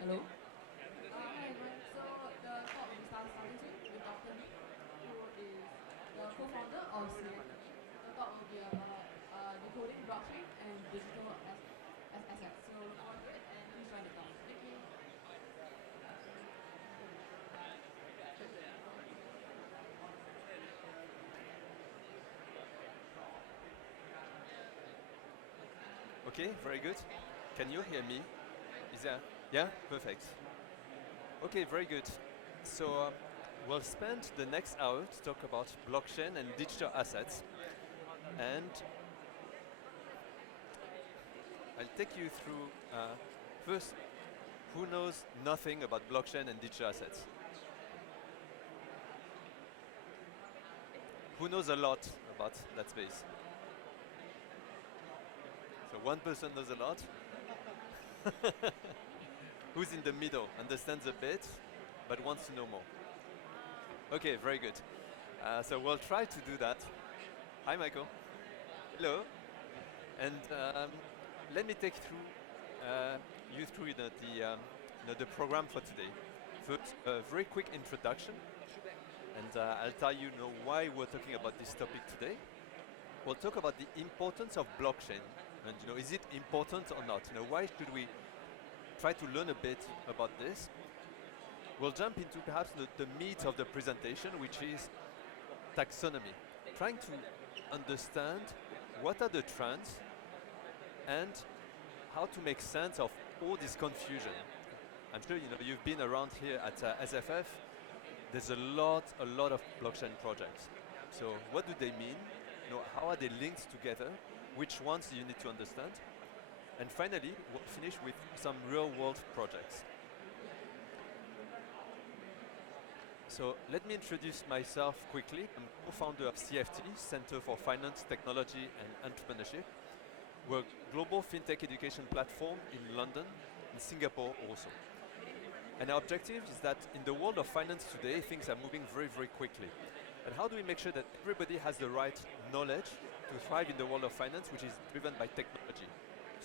Hello. Hi everyone. So the talk will start starting soon with Dr. Lee, who is the co-founder of CFTE. The talk will be about decoding blockchain and digital as assets. So go ahead and please join the talk. Thank you. Okay, very good. Can you hear me? Is that, yeah? Perfect. Okay, very good. So we'll spend the next hour to talk about blockchain and digital assets. And I'll take you through, first, who knows nothing about blockchain and digital assets? Who knows a lot about that space? So one person knows a lot. Who's in the middle, understands a bit, but wants to know more? Okay, very good. So we'll try to do that. Hi, Michael. Hello. And let me take you through the program for today. First, a very quick introduction, and I'll tell you, why we're talking about this topic today. We'll talk about the importance of blockchain, and is it important or not? Why should we try to learn a bit about this? We'll jump into perhaps the meat of the presentation, which is taxonomy, trying to understand what are the trends and how to make sense of all this confusion. I'm sure you've been around here at SFF. There's a lot of blockchain projects. So what do they mean? How are they linked together? Which ones do you need to understand? And finally, we'll finish with some real-world projects. So let me introduce myself quickly. I'm co-founder of CFTE, Center for Finance, Technology and Entrepreneurship. We're a global fintech education platform in London and Singapore also. And our objective is that in the world of finance today, things are moving very, very quickly. And how do we make sure that everybody has the right knowledge to thrive in the world of finance, which is driven by technology?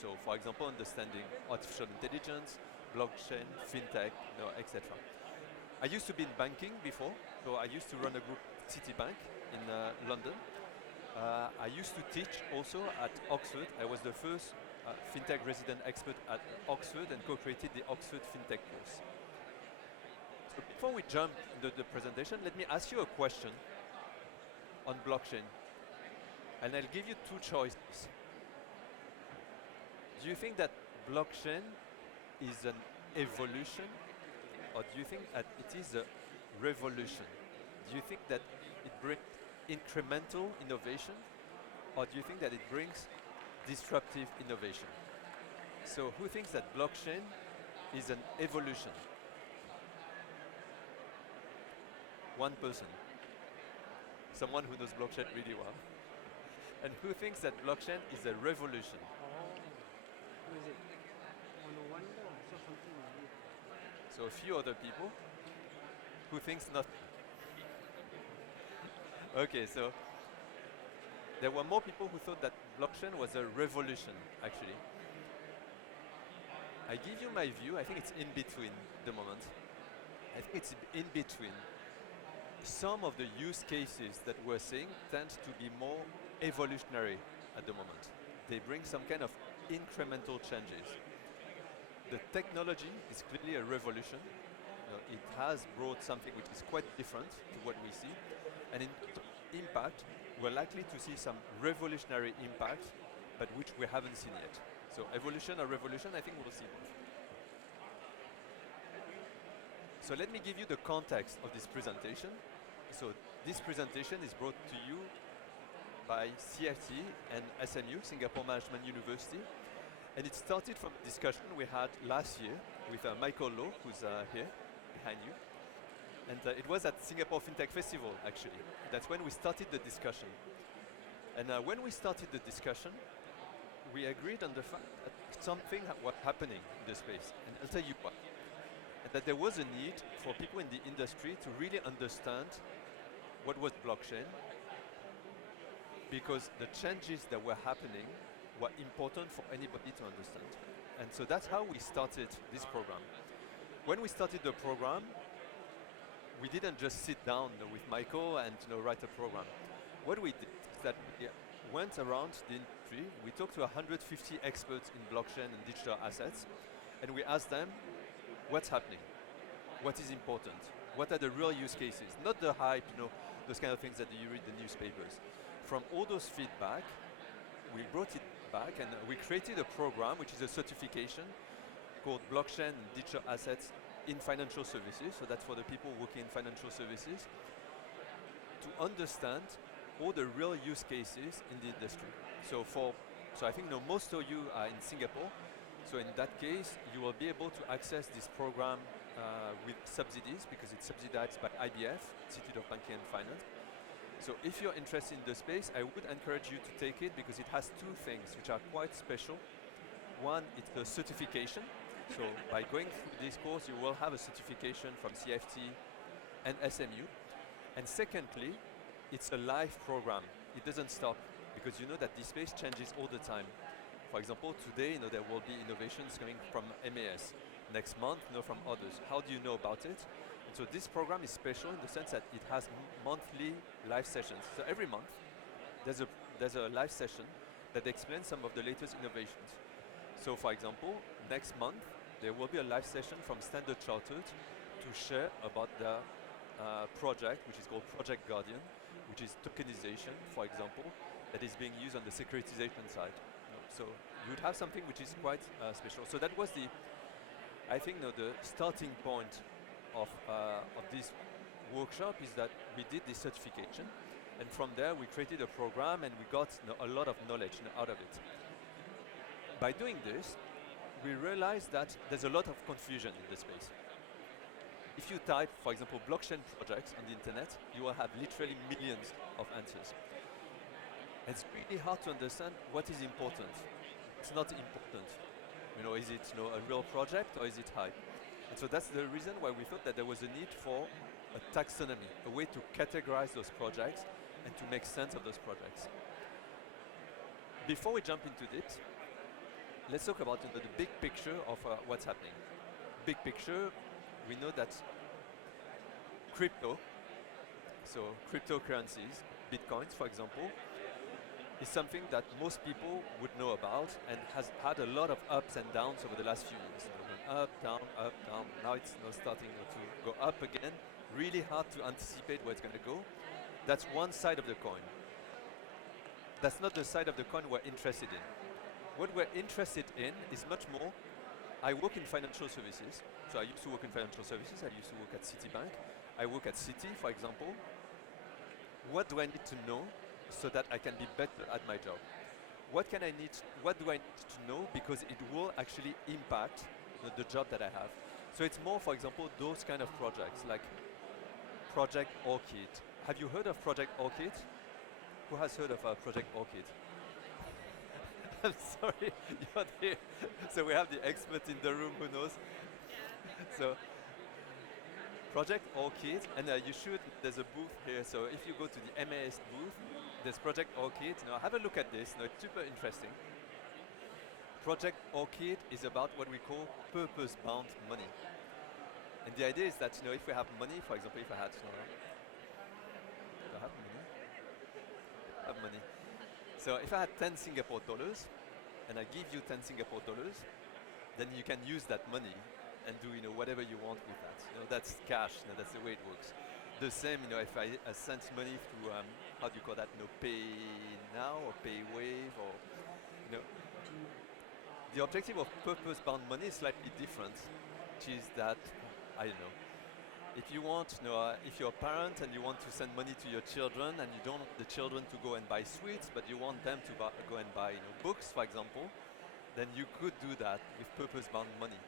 So, for example, understanding artificial intelligence, blockchain, fintech, etc. I used to be in banking before, so I used to run a group, Citibank, in London. I used to teach also at Oxford. I was the first fintech resident expert at Oxford and co-created the Oxford Fintech course. So before we jump into the presentation, let me ask you a question on blockchain. And I'll give you two choices. Do you think that blockchain is an evolution, or do you think that it is a revolution? Do you think that it brings incremental innovation, or do you think that it brings disruptive innovation? So who thinks that blockchain is an evolution? One person. Someone who knows blockchain really well. And who thinks that blockchain is a revolution? What is it? 101 or something like that. So a few other people who thinks nothing. Okay, so there were more people who thought that blockchain was a revolution, actually. I give you my view. I think it's in between the moment. I think it's in between. Some of the use cases that we're seeing tend to be more evolutionary at the moment. They bring some kind of incremental changes. The technology is clearly a revolution. It has brought something which is quite different to what we see. And in impact, we're likely to see some revolutionary impact, but which we haven't seen yet. So evolution or revolution, I think we'll see both. So let me give you the context of this presentation. So this presentation is brought to you by CFTE and SMU, Singapore Management University. And it started from a discussion we had last year with Michael Low, who's here behind you. And it was at Singapore FinTech Festival, actually. That's when we started the discussion. And when we started the discussion, we agreed on the fact that something was happening in the space. And I'll tell you what. And that there was a need for people in the industry to really understand what was blockchain, because the changes that were happening were important for anybody to understand. And so that's how we started this program. When we started the program, we didn't just sit down with Michael and write a program. What we did is that we went around the industry, we talked to 150 experts in blockchain and digital assets, and we asked them, what's happening? What is important? What are the real use cases? Not the hype, those kind of things that you read in the newspapers. From all those feedback, we brought it back and we created a program, which is a certification called Blockchain and Digital Assets in Financial Services. So that's for the people working in financial services, to understand all the real use cases in the industry. So I think most of you are in Singapore. So in that case, you will be able to access this program with subsidies, because it's subsidized by IBF, Institute of Banking and Finance. So if you're interested in the space, I would encourage you to take it, because it has two things which are quite special. One, it's the certification. So by going through this course, you will have a certification from CFTE and SMU. And secondly, it's a live program. It doesn't stop, because you know that this space changes all the time. For example, today, there will be innovations coming from MAS. Next month, from others. How do you know about it? And so this program is special in the sense that it has monthly live sessions. So every month, there's a live session that explains some of the latest innovations. So for example, next month, there will be a live session from Standard Chartered to share about the project, which is called Project Guardian, which is tokenization, for example, that is being used on the securitization side. So you would have something which is quite special. So that was I think the starting point of this workshop is that we did this certification, and from there we created a program and we got a lot of knowledge out of it. By doing this, we realized that there's a lot of confusion in the space. If you type, for example, blockchain projects on the internet, you will have literally millions of answers. It's really hard to understand what is important. It's not important. Is it a real project or is it hype? And so that's the reason why we thought that there was a need for a taxonomy, a way to categorize those projects and to make sense of those projects. Before we jump into it, let's talk about the big picture of what's happening. Big picture, we know that crypto, so cryptocurrencies, bitcoins for example, is something that most people would know about and has had a lot of ups and downs over the last few years. Up, down, up, down. Now it's starting to go up again. Really hard to anticipate where it's going to go. That's one side of the coin. That's not the side of the coin we're interested in. What we're interested in is much more. I work in financial services. So I used to work in financial services. I used to work at Citibank. I work at Citi, for example. What do I need to know so that I can be better at my job? What do I need to know, because it will actually impact the job that I have? So it's more, for example, those kind of projects, like Project Orchid. Have you heard of Project Orchid? Who has heard of Project Orchid? I'm sorry, you're here. So we have the expert in the room who knows. So Project Orchid, and there's a booth here, so if you go to the MAS booth, there's Project Orchid. Now have a look at this, it's super interesting. Project Orchid is about what we call purpose-bound money. And the idea is that, if we have money, for example, if I had, do I have money? So if I had 10 Singapore dollars, and I give you 10 Singapore dollars, then you can use that money and do whatever you want with that. That's cash. That's the way it works. The same, if I sent money through how do you call that? Pay now or pay wave, or the objective of purpose-bound money is slightly different, which is that I don't know. If you want, if you're a parent and you want to send money to your children and you don't want the children to go and buy sweets, but you want them to go and buy books, for example, then you could do that with purpose-bound money.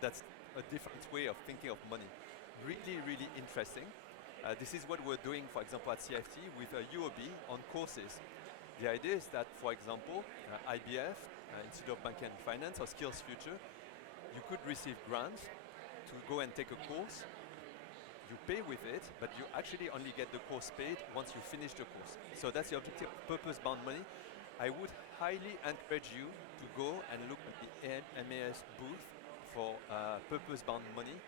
That's a different way of thinking of money. Really, really interesting. This is what we're doing, for example, at CFTE with UOB on courses. The idea is that, for example, IBF, Institute of Banking and Finance, or Skills Future, you could receive grants to go and take a course. You pay with it, but you actually only get the course paid once you finish the course. So that's the objective of purpose-bound money. I would highly encourage you to go and look at the MAS booth for purpose-bound money.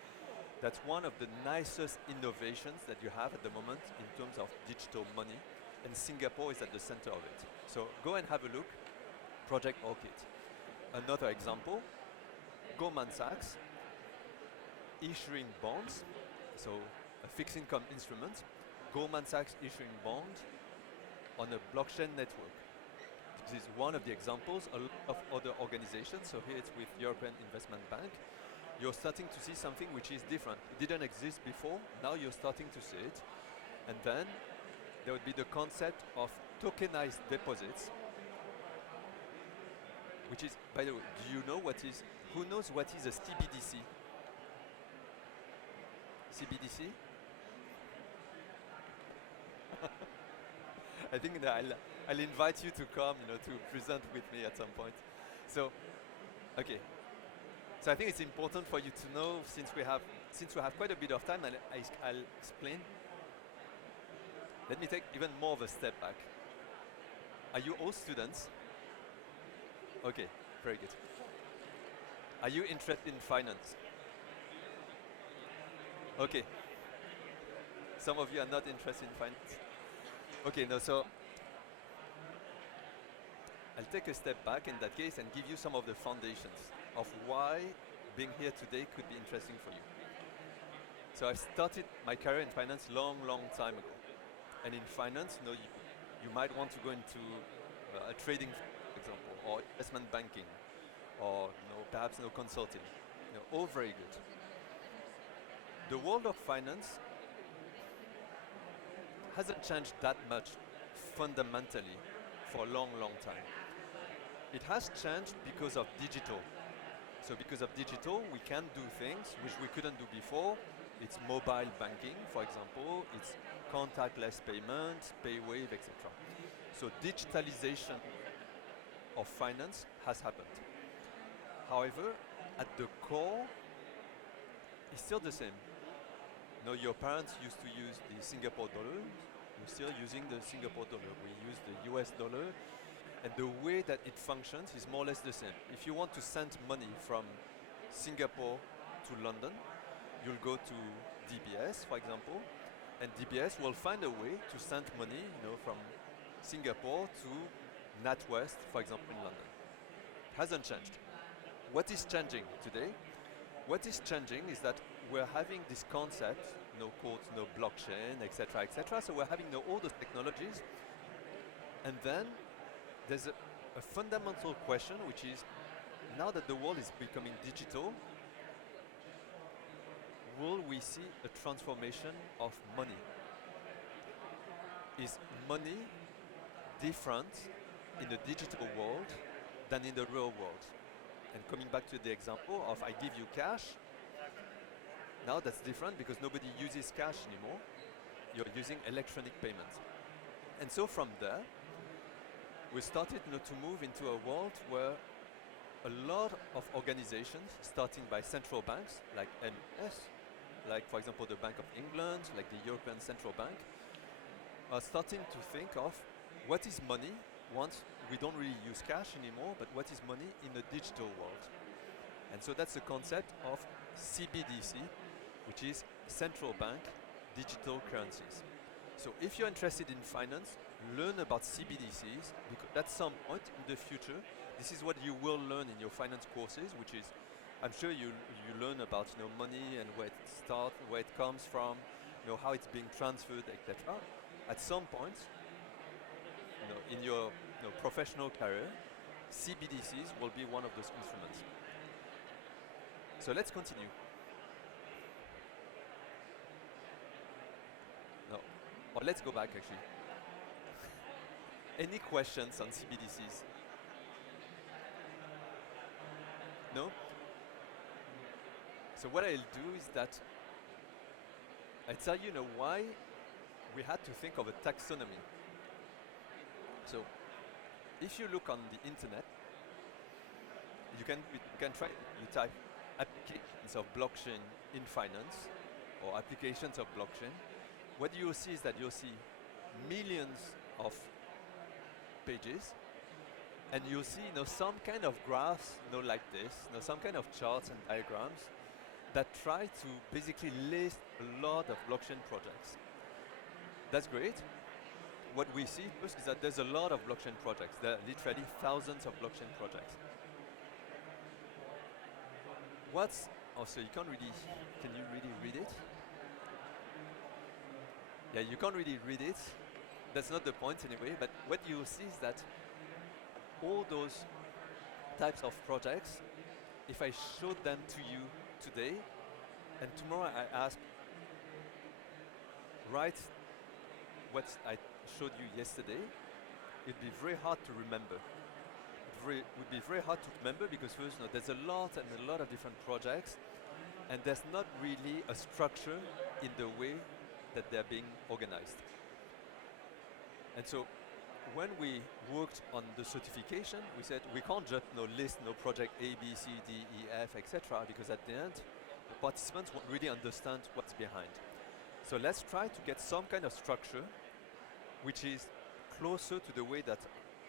That's one of the nicest innovations that you have at the moment in terms of digital money, and Singapore is at the center of it. So go and have a look, Project Orchid. Another example, Goldman Sachs issuing bonds, so a fixed income instrument, Goldman Sachs issuing bonds on a blockchain network. This is one of the examples. A lot of other organizations, so here it's with European Investment Bank, you're starting to see something which is different. It didn't exist before, now you're starting to see it. And then there would be the concept of tokenized deposits, which is, by the way, do you know what is, who knows what is a CBDC? CBDC? I think that I'll invite you to come, to present with me at some point. So, okay. So I think it's important for you to know, since we have quite a bit of time, I'll explain. Let me take even more of a step back. Are you all students? Okay, very good. Are you interested in finance? Okay. Some of you are not interested in finance. Okay, no, so I'll take a step back in that case and give you some of the foundations of why being here today could be interesting for you. So I started my career in finance long time ago. And in finance, you might want to go into a trading, for example, or investment banking, or perhaps consulting. All very good. The world of finance hasn't changed that much fundamentally for a long time. It has changed because of digital. So because of digital, we can do things which we couldn't do before. It's mobile banking, for example. It's contactless payments, paywave, etc. So digitalization of finance has happened. However, at the core, it's still the same. Your parents used to use the Singapore dollar. We're still using the Singapore dollar. We use the US dollar. And the way that it functions is more or less the same. If you want to send money from Singapore to London, you'll go to DBS, for example, and DBS will find a way to send money, from Singapore to NatWest, for example, in London. It hasn't changed. What is changing today? What is changing is that we're having this concept, called blockchain, etc., etc. So we're having all those technologies, and then there's a fundamental question, which is, now that the world is becoming digital, will we see a transformation of money? Is money different in the digital world than in the real world? And coming back to the example of I give you cash, now that's different because nobody uses cash anymore. You're using electronic payments. And so from there, we started to move into a world where a lot of organizations, starting by central banks like MS, like for example the Bank of England, like the European Central Bank, are starting to think of what is money once we don't really use cash anymore, but what is money in a digital world. And so that's the concept of CBDC, which is central bank digital currencies. So if you're interested in finance, learn about CBDCs, because at some point in the future, this is what you will learn in your finance courses, which is, I'm sure you learn about money and where it starts, where it comes from, how it's being transferred, etc. At some point, in your professional career, CBDCs will be one of those instruments. So let's continue. Or let's go back actually. Any questions on CBDCs? No? So what I'll do is that I'll tell you why we had to think of a taxonomy. So if you look on the internet, you can try, you type applications of blockchain in finance or applications of blockchain. What you'll see is that you'll see millions of pages And you'll see, some kind of graphs, like this, some kind of charts and diagrams that try to basically list a lot of blockchain projects. That's great. What we see first is that there's a lot of blockchain projects. There are literally thousands of blockchain projects. So you can't really, can you really read it? Yeah, you can't really read it. That's not the point anyway, but what you see is that all those types of projects, if I showed them to you today, and tomorrow I ask, write what I showed you yesterday, it'd be very hard to remember. It would be very hard to remember because first, there's a lot of different projects, and there's not really a structure in the way that they're being organized. And so when we worked on the certification, we said we can't just list project A, B, C, D, E, F, etc. because at the end, the participants won't really understand what's behind. So let's try to get some kind of structure which is closer to the way that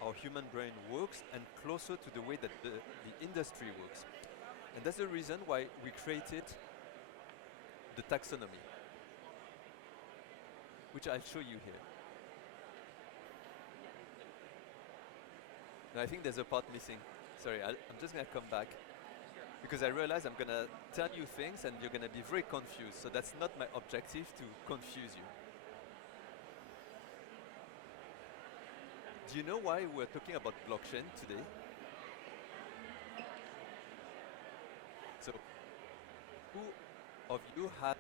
our human brain works and closer to the way that the industry works. And that's the reason why we created the taxonomy, which I'll show you here. No, I think there's a part missing. Sorry, I'm just going to come back because I realize I'm going to tell you things and you're going to be very confused. So that's not my objective, to confuse you. Do you know why we're talking about blockchain today? So, who of you had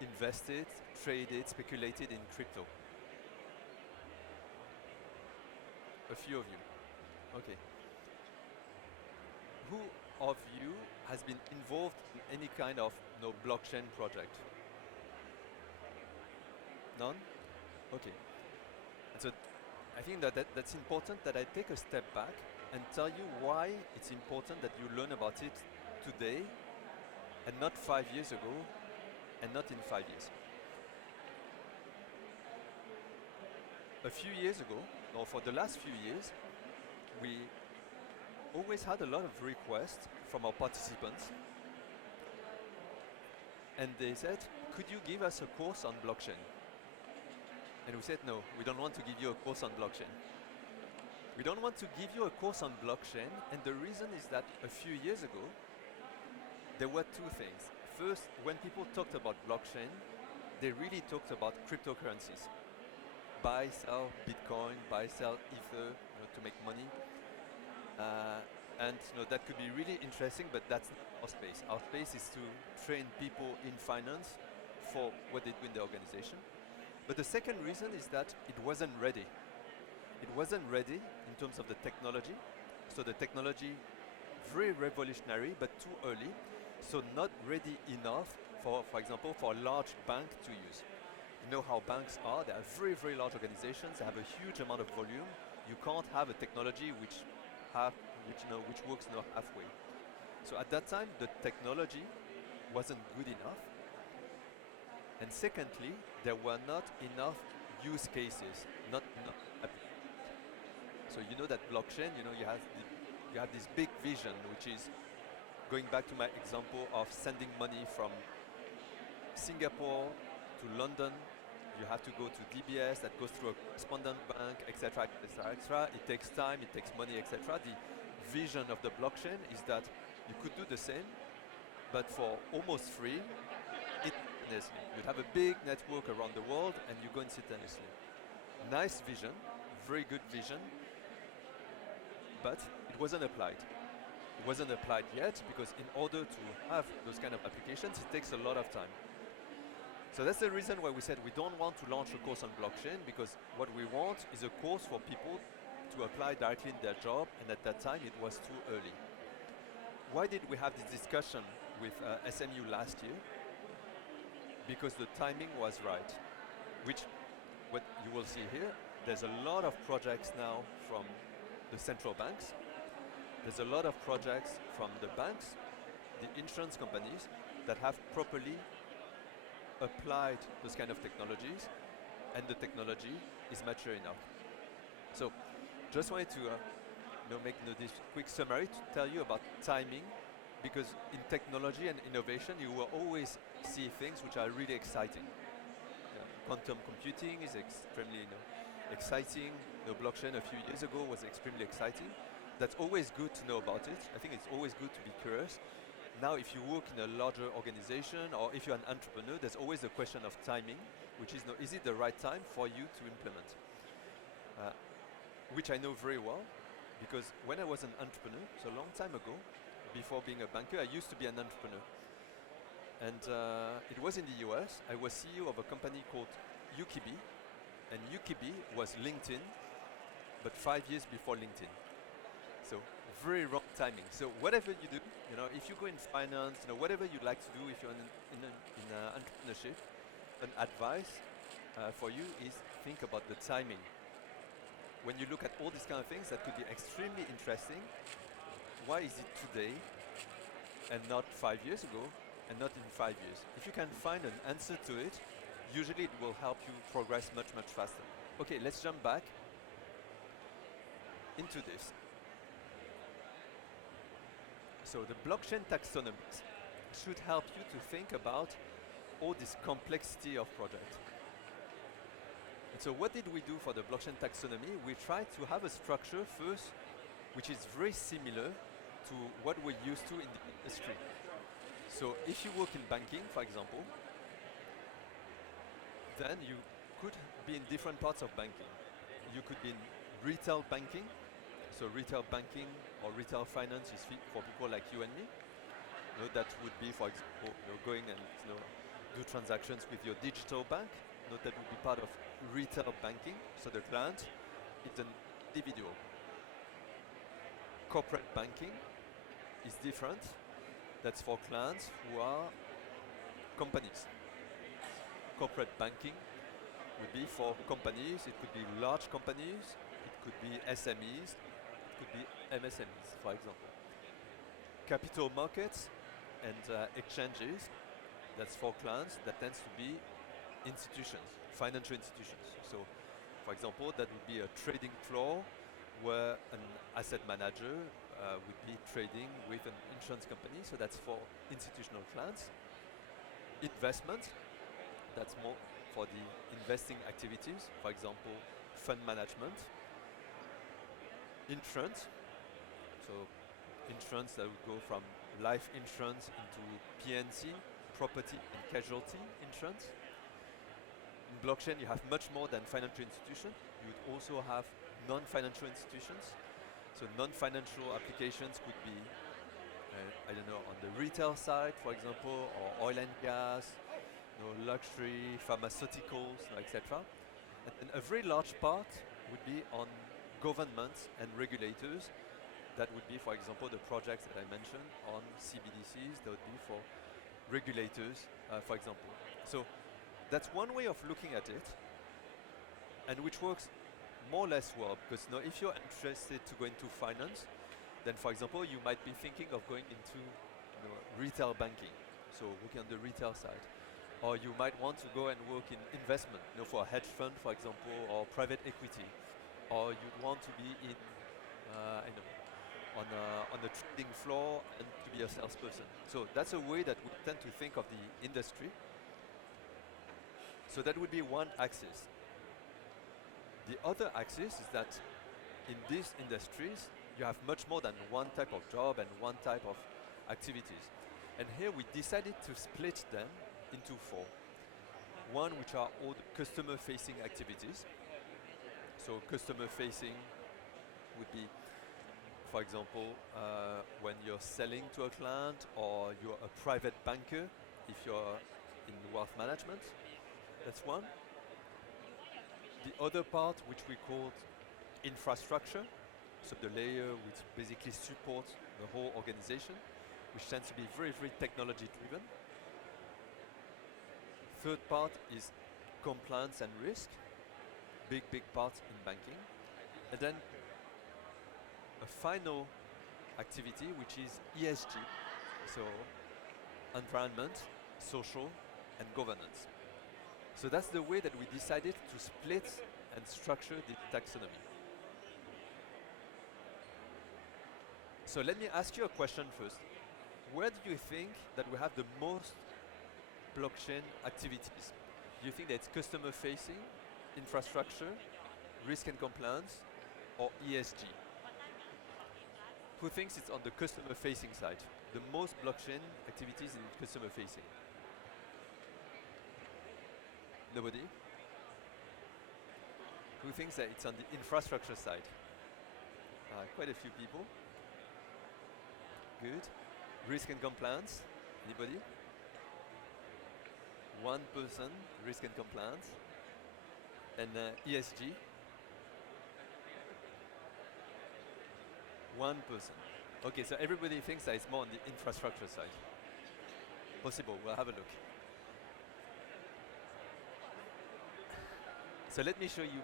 invested, traded, speculated in crypto? A few of you. Okay. Who of you has been involved in any kind of blockchain project? None? Okay. And so I think that's important that I take a step back and tell you why it's important that you learn about it today and not 5 years ago and not in 5 years. A few years ago, or for the last few years, we always had a lot of requests from our participants, and they said, could you give us a course on blockchain? And we said, no, we don't want to give you a course on blockchain. We don't want to give you a course on blockchain, and the reason is that a few years ago, there were two things. First, when people talked about blockchain, they really talked about cryptocurrencies. Buy, sell Bitcoin, buy, sell Ether, to make money. And that could be really interesting, but that's not our space. Our space is to train people in finance for what they do in the organization. But the second reason is that it wasn't ready. It wasn't ready in terms of the technology. So the technology, very revolutionary, but too early. So not ready enough for example, for a large bank to use. You know how banks are. They are very, very large organizations. They have a huge amount of volume. You can't have a technology which works halfway. So at that time, the technology wasn't good enough. And secondly, there were not enough use cases, not enough. So you know that blockchain, you have this big vision, which is going back to my example of sending money from Singapore to London. You have to go to DBS, that goes through a correspondent bank, etc., etc., etc. It takes time, it takes money, etc. The vision of the blockchain is that you could do the same, but for almost free, instantaneously. You'd have a big network around the world, and you go instantaneously. Nice vision, very good vision, but it wasn't applied. It wasn't applied yet because in order to have those kind of applications, it takes a lot of time. So that's the reason why we said we don't want to launch a course on blockchain, because what we want is a course for people to apply directly in their job, and at that time it was too early. Why did we have this discussion with SMU last year? Because the timing was right, which what you will see here, there's a lot of projects now from the central banks. There's a lot of projects from the banks, the insurance companies that have properly applied those kind of technologies, and the technology is mature enough. So just wanted to make this quick summary to tell you about timing, because in technology and innovation, you will always see things which are really exciting. Quantum computing is extremely exciting. The blockchain a few years ago was extremely exciting. That's always good to know about it. I think it's always good to be curious. Now, if you work in a larger organization or if you're an entrepreneur, there's always the question of timing, which is it the right time for you to implement? Which I know very well, because when I was an entrepreneur, so a long time ago, before being a banker, I used to be an entrepreneur. And it was in the US. I was CEO of a company called UKB, and UKB was LinkedIn, but 5 years before LinkedIn. So very wrong timing. So whatever you do, if you go in finance, whatever you'd like to do, if you're in entrepreneurship, an advice for you is think about the timing. When you look at all these kind of things that could be extremely interesting, why is it today and not 5 years ago and not in 5 years? If you can find an answer to it, usually it will help you progress much, much faster. Okay, let's jump back into this. So the blockchain taxonomy should help you to think about all this complexity of projects. And so what did we do for the blockchain taxonomy? We tried to have a structure first, which is very similar to what we're used to in the industry. So if you work in banking, for example, then you could be in different parts of banking. You could be in retail banking. So retail banking or retail finance is for people like you and me. That would be, for example, going and do transactions with your digital bank. That would be part of retail banking. So the client is an individual. Corporate banking is different. That's for clients who are companies. Corporate banking would be for companies. It could be large companies. It could be SMEs. It could be MSMEs, for example. Capital markets and exchanges, that's for clients. That tends to be institutions, financial institutions. So, for example, that would be a trading floor where an asset manager would be trading with an insurance company. So that's for institutional clients. Investment, that's more for the investing activities. For example, fund management. Insurance, so insurance that would go from life insurance into P&C, property and casualty insurance. In blockchain, you have much more than financial institutions. You would also have non-financial institutions. So non-financial applications could be, on the retail side, for example, or oil and gas, luxury, pharmaceuticals, etc. And a very large part would be on governments and regulators. That would be, for example, the projects that I mentioned on CBDCs. That would be for regulators, for example. So that's one way of looking at it, and which works more or less well, because if you're interested to go into finance, then, for example, you might be thinking of going into retail banking, so working on the retail side. Or you might want to go and work in investment, for a hedge fund, for example, or private equity. Or you'd want to be in, on the trading floor and to be a salesperson. So that's a way that we tend to think of the industry. So that would be one axis. The other axis is that in these industries, you have much more than one type of job and one type of activities. And here we decided to split them into four. One, which are all the customer-facing activities. So customer-facing would be, for example, when you're selling to a client, or you're a private banker if you're in wealth management. That's one. The other part, which we called infrastructure, so the layer which basically supports the whole organization, which tends to be very, very technology-driven. Third part is compliance and risk, big part in banking. And then a final activity, which is ESG, so environment, social, and governance. So that's the way that we decided to split and structure the taxonomy. So let me ask you a question first. Where do you think that we have the most blockchain activities? Do you think that it's customer facing, infrastructure, risk and compliance, or ESG? Who thinks it's on the customer facing side? The most blockchain activities in customer facing? Nobody? Who thinks that it's on the infrastructure side? Quite a few people. Good. Risk and compliance? Anybody? One person, risk and compliance. And ESG? One person. Okay, so everybody thinks that it's more on the infrastructure side. Possible, we'll have a look. So let me show you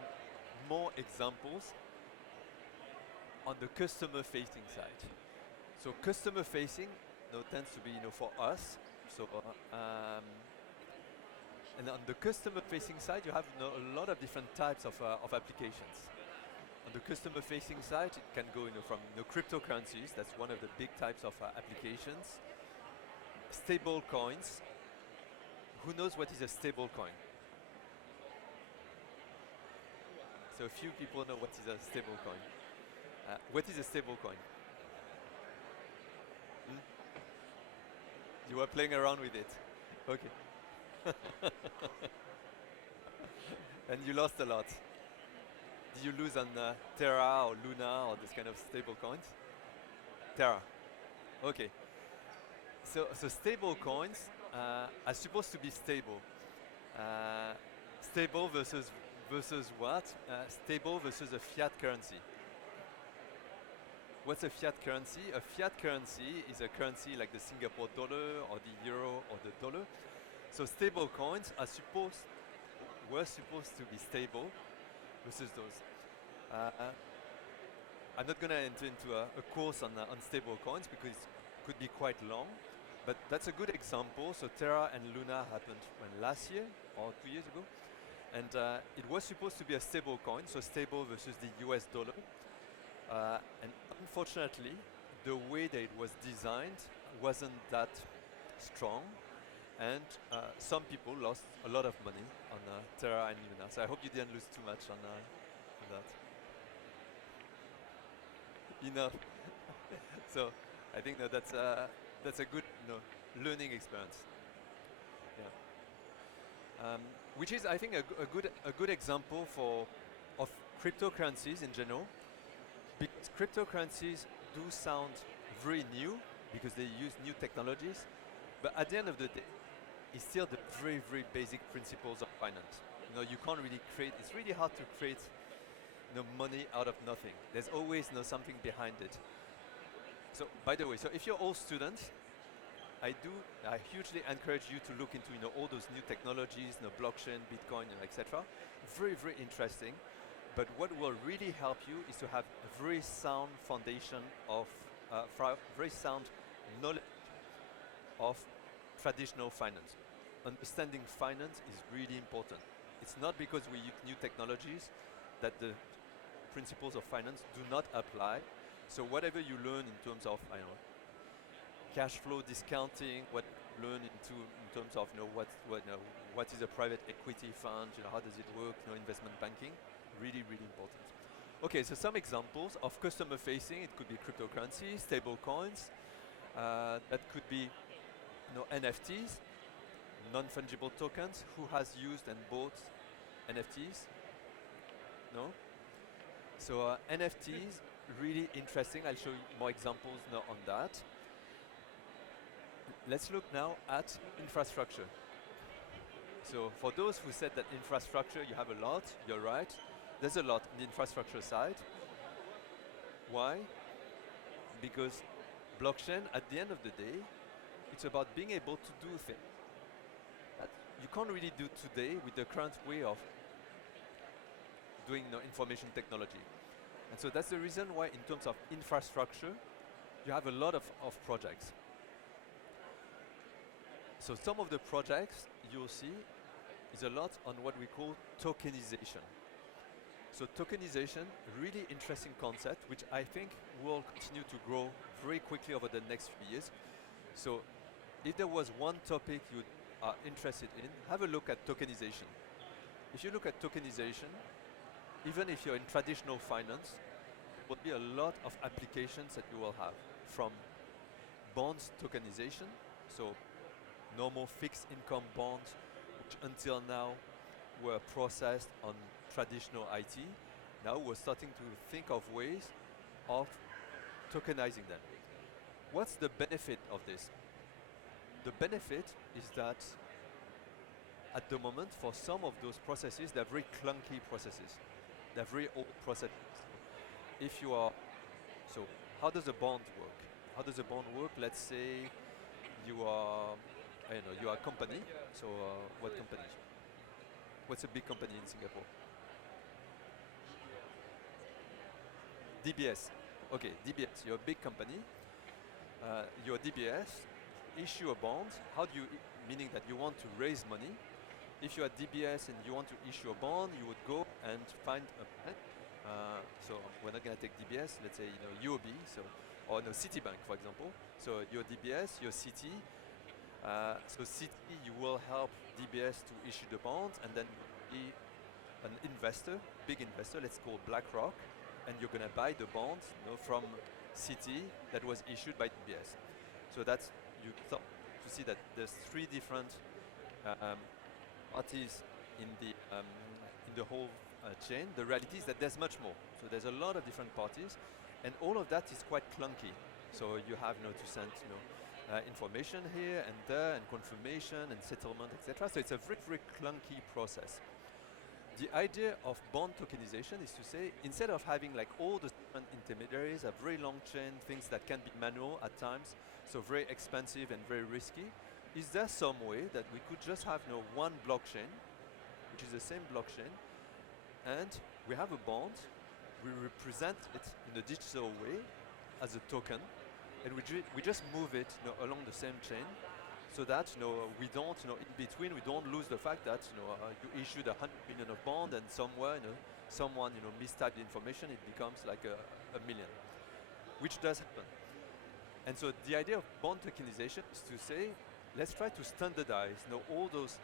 more examples on the customer facing side. So customer facing tends to be for us. So and on the customer facing side you have a lot of different types of applications. On the customer facing side it can go from cryptocurrencies, that's one of the big types of applications. Stable coins. Who knows what is a stable coin? So a few people know what is a stable coin. What is a stable coin? You were playing around with it. Okay. And you lost a lot. Did you lose on Terra or Luna or this kind of stable coins? Terra. Okay. So stable coins are supposed to be stable. Stable versus what? Stable versus a fiat currency. What's a fiat currency? A fiat currency is a currency like the Singapore dollar or the euro or the dollar. So stable coins were supposed to be stable versus those. I'm not going to enter into a course on stable coins because it could be quite long, but that's a good example. So Terra and Luna happened last year or 2 years ago, and it was supposed to be a stable coin, so stable versus the US dollar. And unfortunately, the way that it was designed wasn't that strong, and some people lost a lot of money on Terra and Luna. So I hope you didn't lose too much on that. Enough. So I think that's a good learning experience. Yeah. Which is, I think, a good example of cryptocurrencies in general. Because cryptocurrencies do sound very new because they use new technologies, but at the end of the day, it's still the very, very basic principles of finance. You can't really create. It's really hard to create money out of nothing. There's always something behind it. So, by the way, so if you're all students, I hugely encourage you to look into all those new technologies, blockchain, Bitcoin, etc. Very, very interesting. But what will really help you is to have a very sound foundation of very sound knowledge of traditional finance. Understanding finance is really important. It's not because we use new technologies that the principles of finance do not apply. So whatever you learn in terms of cash flow discounting, what you learn in terms of what is a private equity fund, how does it work, investment banking, really, really important. Okay, so some examples of customer facing. It could be cryptocurrencies, stable coins. That could be NFTs, non-fungible tokens. Who has used and bought NFTs? No? So NFTs, really interesting. I'll show you more examples now on that. Let's look now at infrastructure. So for those who said that infrastructure, you have a lot, you're right. There's a lot on the infrastructure side. Why? Because blockchain, at the end of the day, it's about being able to do things that you can't really do today with the current way of doing information technology. And so that's the reason why in terms of infrastructure, you have a lot of projects. So some of the projects you'll see is a lot on what we call tokenization. So tokenization, really interesting concept, which I think will continue to grow very quickly over the next few years. So if there was one topic you are interested in, have a look at tokenization. If you look at tokenization, even if you're in traditional finance, there will be a lot of applications that you will have, from bonds tokenization, so normal fixed income bonds, which until now were processed on traditional IT. Now we're starting to think of ways of tokenizing them. What's the benefit of this? The benefit is that at the moment, for some of those processes, they're very clunky processes. They're very old processes. If you are, so how does a bond work? How does a bond work? Let's say you are, I don't know, you are a company. So what company? What's a big company in Singapore? DBS. Okay, DBS. You're a big company. Your DBS issue a bond. How do you, meaning that you want to raise money. If you are DBS and you want to issue a bond, you would go and find a bank. So we're not going to take DBS. Let's say UOB. So or no Citibank, for example. So your DBS, your Citi. So Citi, you will help DBS to issue the bond, and then be an investor, big investor. Let's call BlackRock, and you're going to buy the bonds from Citi that was issued by DBS. So that's, you start to see that there's three different parties in the whole chain. The reality is that there's much more. So there's a lot of different parties, and all of that is quite clunky. So you have to send information here and there, and confirmation and settlement, etc. So it's a very, very clunky process. The idea of bond tokenization is to say, instead of having like all the different intermediaries, a very long chain, things that can be manual at times, so very expensive and very risky, is there some way that we could just have one blockchain, which is the same blockchain, and we have a bond, we represent it in a digital way as a token, and we just move it along the same chain, so that we don't, in between, we don't lose the fact that you issued 100 million of bond, and somewhere someone mistyped the information, it becomes like a million, which does happen. And so the idea of bond tokenization is to say, let's try to standardize all those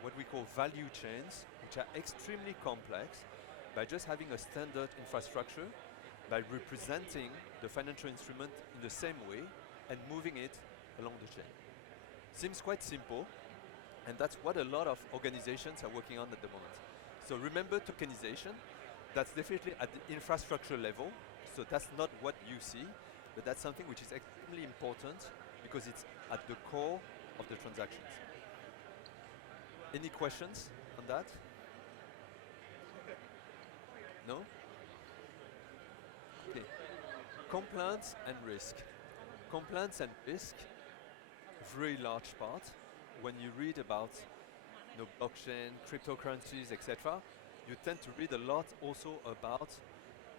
what we call value chains, which are extremely complex, by just having a standard infrastructure, by representing the financial instrument in the same way and moving it along the chain. Seems quite simple, and that's what a lot of organizations are working on at the moment. So remember, tokenization, that's definitely at the infrastructure level, so that's not what you see, but that's something which is extremely important because it's at the core of the transactions. Any questions on that? No? Okay. Compliance and risk. Compliance and risk, very large part. When you read about blockchain, cryptocurrencies, etc., you tend to read a lot also about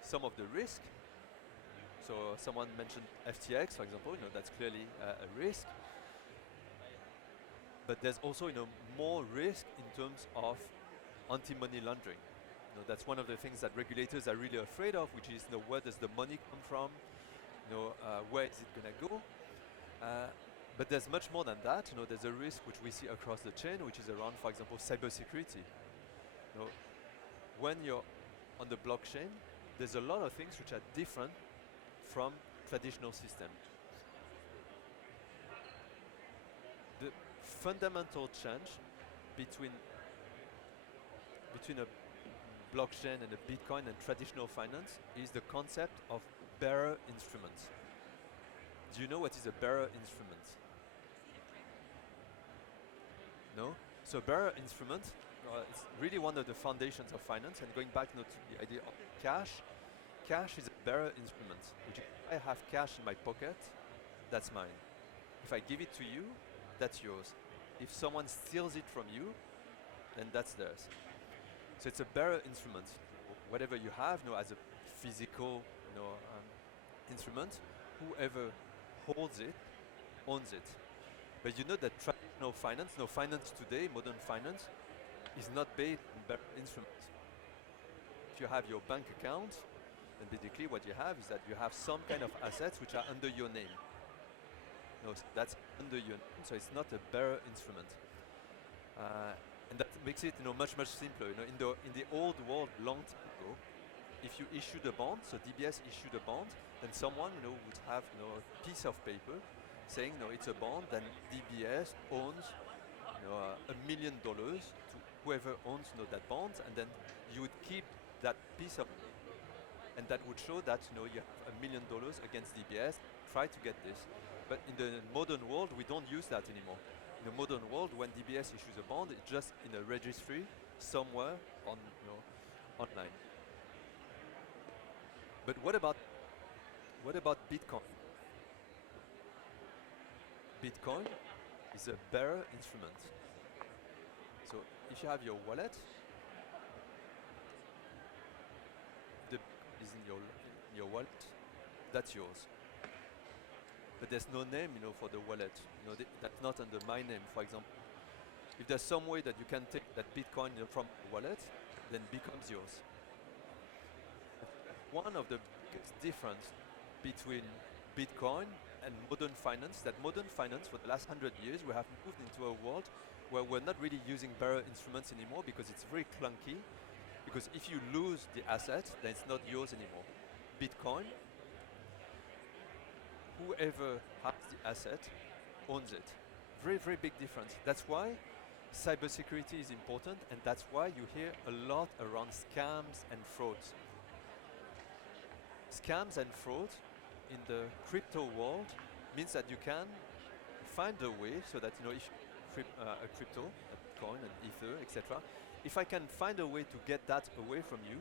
some of the risk. So someone mentioned FTX, for example, that's clearly a risk. But there's also more risk in terms of anti-money laundering. That's one of the things that regulators are really afraid of, which is where does the money come from? Where is it going to go? But there's much more than that. There's a risk which we see across the chain, which is around, for example, cybersecurity. When you're on the blockchain, there's a lot of things which are different from traditional systems. The fundamental change between a blockchain and a Bitcoin and traditional finance is the concept of bearer instruments. Do you know what is a bearer instrument? No? So bearer instrument, it's really one of the foundations of finance, and going back to the idea of cash, cash is a bearer instrument, which if I have cash in my pocket, that's mine. If I give it to you, that's yours. If someone steals it from you, then that's theirs. So it's a bearer instrument. Whatever you have as a physical instrument, whoever holds it, owns it. But that traditional finance, finance today, modern finance, is not based on bearer instruments. If you have your bank account, then basically what you have is that you have some kind of assets which are under your name. That's under your name, so it's not a bearer instrument. And that makes it much simpler. In the old world, long time ago, if you issued a bond, so DBS issued a bond, then someone would have a piece of paper saying it's a bond, then DBS owns $1 million to whoever owns that bond, and then you would keep that piece of, and that would show that you have $1 million against DBS. Try to get this. But in the modern world, we don't use that anymore. In the modern world, when DBS issues a bond, it's just in a registry somewhere on online. But what about Bitcoin? Bitcoin is a bearer instrument. So if you have your wallet, the is in your wallet, that's yours. But there's no name, for the wallet. That's not under my name, for example. If there's some way that you can take that Bitcoin from the wallet, then it becomes yours. One of the biggest difference between Bitcoin and modern finance, that modern finance for the last 100 years, we have moved into a world where we're not really using bearer instruments anymore because it's very clunky. Because if you lose the asset, then it's not yours anymore. Bitcoin, whoever has the asset owns it. Very big difference. That's why cybersecurity is important, and that's why you hear a lot around scams and frauds. Scams and frauds in the crypto world means that you can find a way so that if a crypto, a coin, an ether, etc. If I can find a way to get that away from you,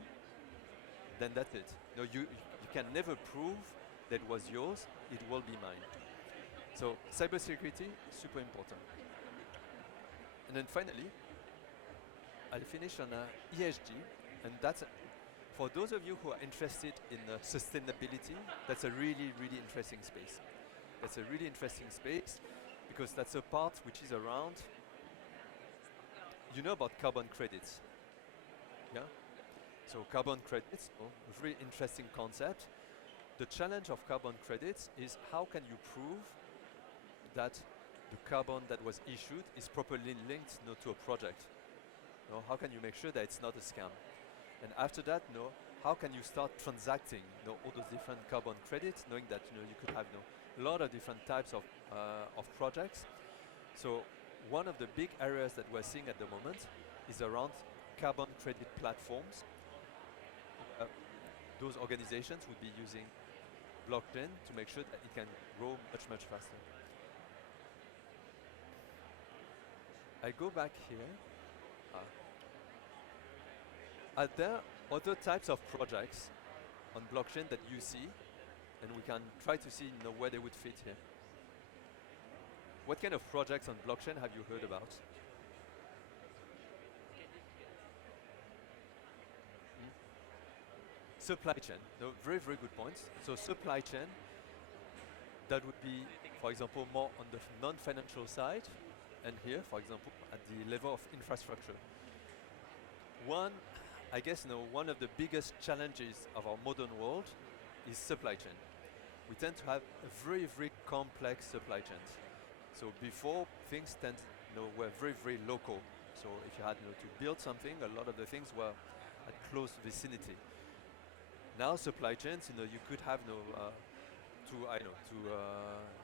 then that's it. You can never prove that it was yours. It will be mine. So cybersecurity is super important. And then finally, I'll finish on ESG, and that's for those of you who are interested in sustainability. That's a really interesting space. That's a really interesting space because that's a part which is around. You know about carbon credits, yeah? So carbon credits, a very interesting concept. The challenge of carbon credits is how can you prove that the carbon that was issued is properly linked to a project? How can you make sure that it's not a scam? And after that, how can you start transacting all those different carbon credits, knowing that you could have a lot of different types of projects. So one of the big areas that we're seeing at the moment is around carbon credit platforms. Those organizations would be using blockchain to make sure that it can grow much faster. I go back here. Are there other types of projects on blockchain that you see, and we can try to see where they would fit here? What kind of projects on blockchain have you heard about? Supply chain. No, very good points. So supply chain, that would be, for example, more on the non-financial side, and here, for example, at the level of infrastructure. I guess one of the biggest challenges of our modern world is supply chain. We tend to have a very complex supply chains. So before, things were very local. So if you had to build something, a lot of the things were at close vicinity. Now supply chains, you could have to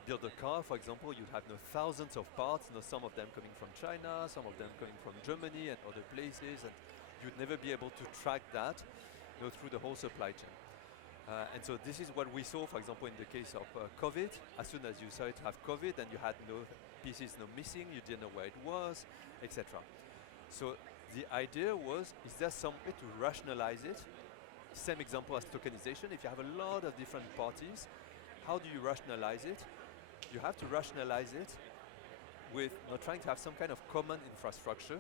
build a car, for example, you'd have thousands of parts, some of them coming from China, some of them coming from Germany and other places, and you'd never be able to track that through the whole supply chain. And so this is what we saw, for example, in the case of COVID. As soon as you started to have COVID and you had pieces missing, you didn't know where it was, etc. So the idea was, is there some way to rationalize it? Same example as tokenization. If you have a lot of different parties, how do you rationalize it? You have to rationalize it with trying to have some kind of common infrastructure,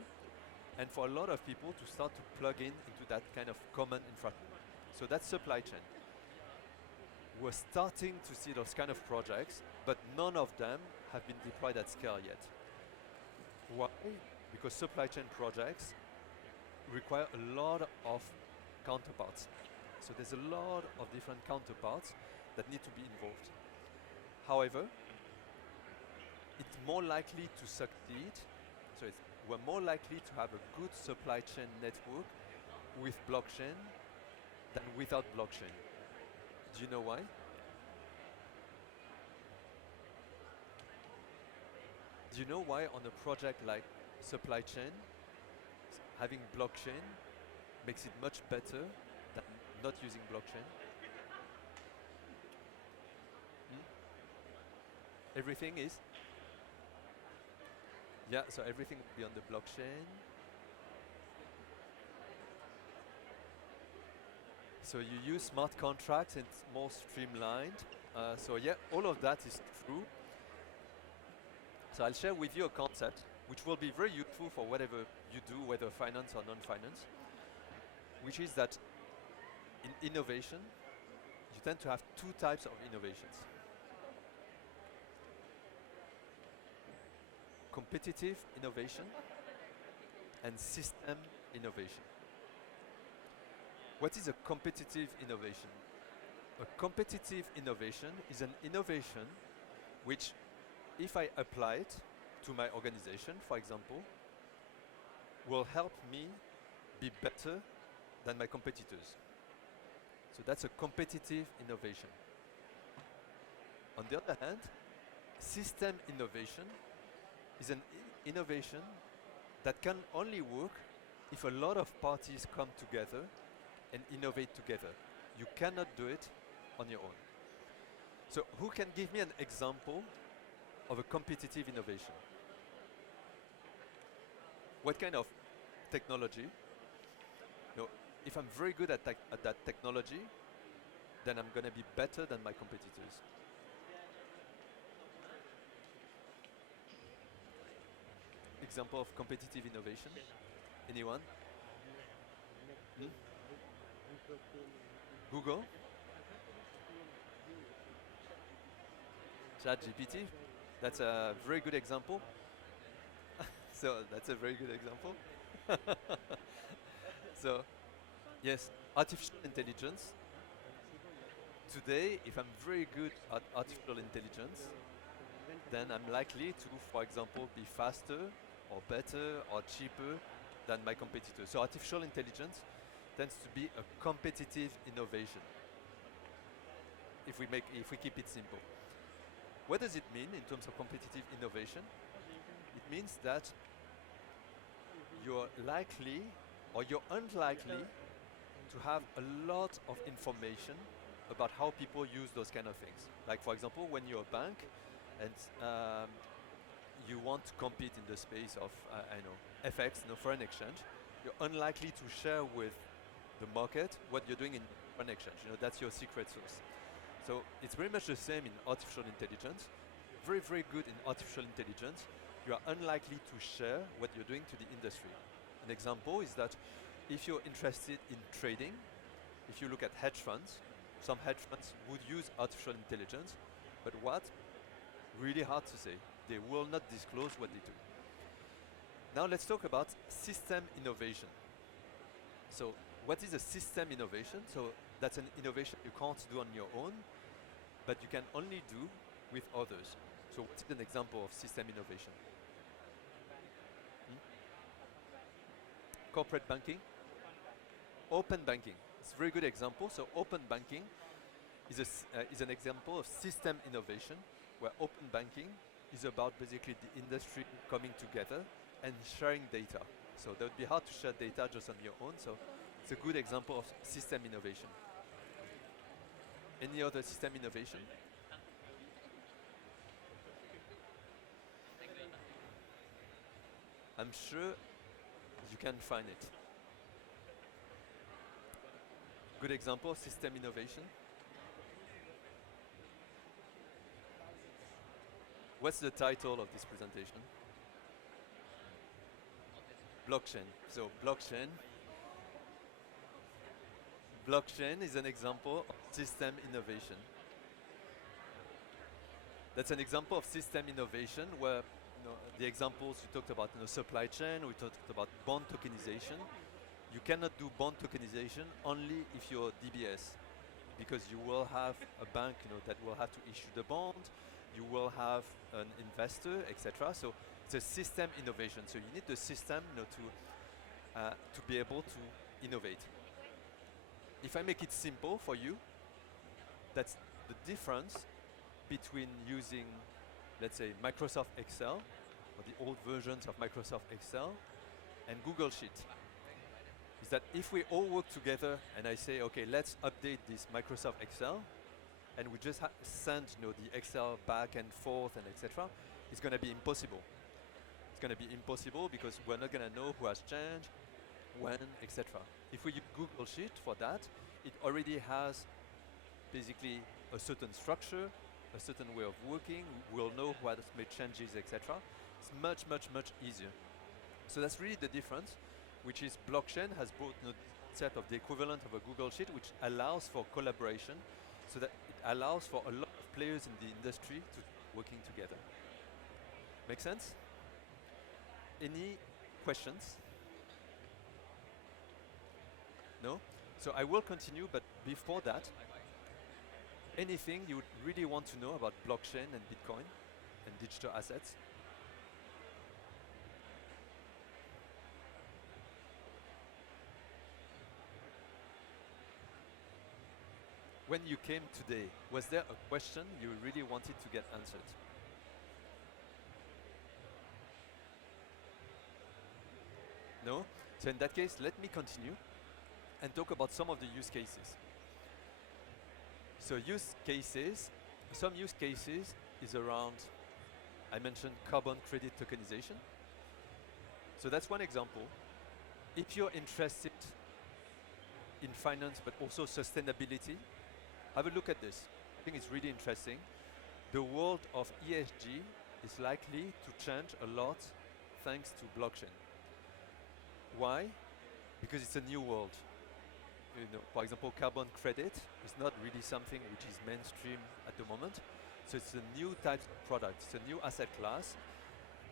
and for a lot of people to start to plug into that kind of common infrastructure. So that's supply chain. We're starting to see those kind of projects, but none of them have been deployed at scale yet. Why? Because supply chain projects require a lot of counterparts. So there's a lot of different counterparts that need to be involved. However, it's more likely to succeed. So we're more likely to have a good supply chain network with blockchain than without blockchain. Do you know why? Do you know why on a project like supply chain, having blockchain makes it much better than not using blockchain? Everything is? Yeah, so everything will be on the blockchain. So you use smart contracts and it's more streamlined. So yeah, all of that is true. So I'll share with you a concept which will be very useful for whatever you do, whether finance or non-finance, which is that in innovation, you tend to have two types of innovations. Competitive innovation and system innovation. What is a competitive innovation? A competitive innovation is an innovation which, if I apply it to my organization, for example, will help me be better than my competitors. So that's a competitive innovation. On the other hand, system innovation is an innovation that can only work if a lot of parties come together and innovate together. You cannot do it on your own. So who can give me an example of a competitive innovation? What kind of technology? No, if I'm very good at that technology, then I'm going to be better than my competitors. Example of competitive innovation? Anyone? Google? ChatGPT? That's a very good example. So that's a very good example. So yes, artificial intelligence. Today, if I'm very good at artificial intelligence, then I'm likely to, for example, be faster or better or cheaper than my competitors. So artificial intelligence tends to be a competitive innovation. If we keep it simple. What does it mean in terms of competitive innovation? It means that you're likely or you're unlikely to have a lot of information about how people use those kind of things. Like for example, when you're a bank and you want to compete in the space of FX, foreign exchange, you're unlikely to share with the market what you're doing in foreign exchange. That's your secret sauce. So it's very much the same in artificial intelligence. Very, very good in artificial intelligence. You are unlikely to share what you're doing to the industry. An example is that if you're interested in trading, if you look at hedge funds, some hedge funds would use artificial intelligence, but what? Really hard to say. They will not disclose what they do. Now let's talk about system innovation. So what is a system innovation? So that's an innovation you can't do on your own, but you can only do with others. So what's an example of system innovation? Corporate banking, open banking. It's a very good example. So open banking is an example of system innovation, where open banking is about basically the industry coming together and sharing data. So that would be hard to share data just on your own. So it's a good example of system innovation. Any other system innovation? I'm sure you can find it. Good example of system innovation. What's the title of this presentation? Blockchain. So blockchain is an example of system innovation. That's an example of system innovation where the examples you talked about, supply chain, we talked about bond tokenization. you cannot do bond tokenization only if you're DBS, because you will have a bank, that will have to issue the bond. You will have an investor, etc. So it's a system innovation. So you need the system, to be able to innovate. If I make it simple for you, that's the difference between using, let's say, Microsoft Excel, or the old versions of Microsoft Excel, and Google Sheet. Is that if we all work together and I say, okay, let's update this Microsoft Excel, and we just send the Excel back and forth and etc., it's going to be impossible. It's going to be impossible because we're not going to know who has changed, when, etc. If we use Google Sheet for that, it already has basically a certain structure, a certain way of working. We'll know who has made changes, etc. It's much, much, much easier. So that's really the difference, which is blockchain has brought a set of the equivalent of a Google Sheet, which allows for collaboration, so that it allows for a lot of players in the industry to working together. Make sense? Any questions? No? So I will continue, but before that, anything you would really want to know about blockchain and Bitcoin and digital assets? When you came today, was there a question you really wanted to get answered? No? So in that case, let me continue and talk about some of the use cases. So use cases, some use cases is around, I mentioned carbon credit tokenization. So that's one example. If you're interested in finance but also sustainability, have a look at this. I think it's really interesting. The world of ESG is likely to change a lot thanks to blockchain. Why? Because it's a new world. For example, carbon credit is not really something which is mainstream at the moment. So it's a new type of product. It's a new asset class.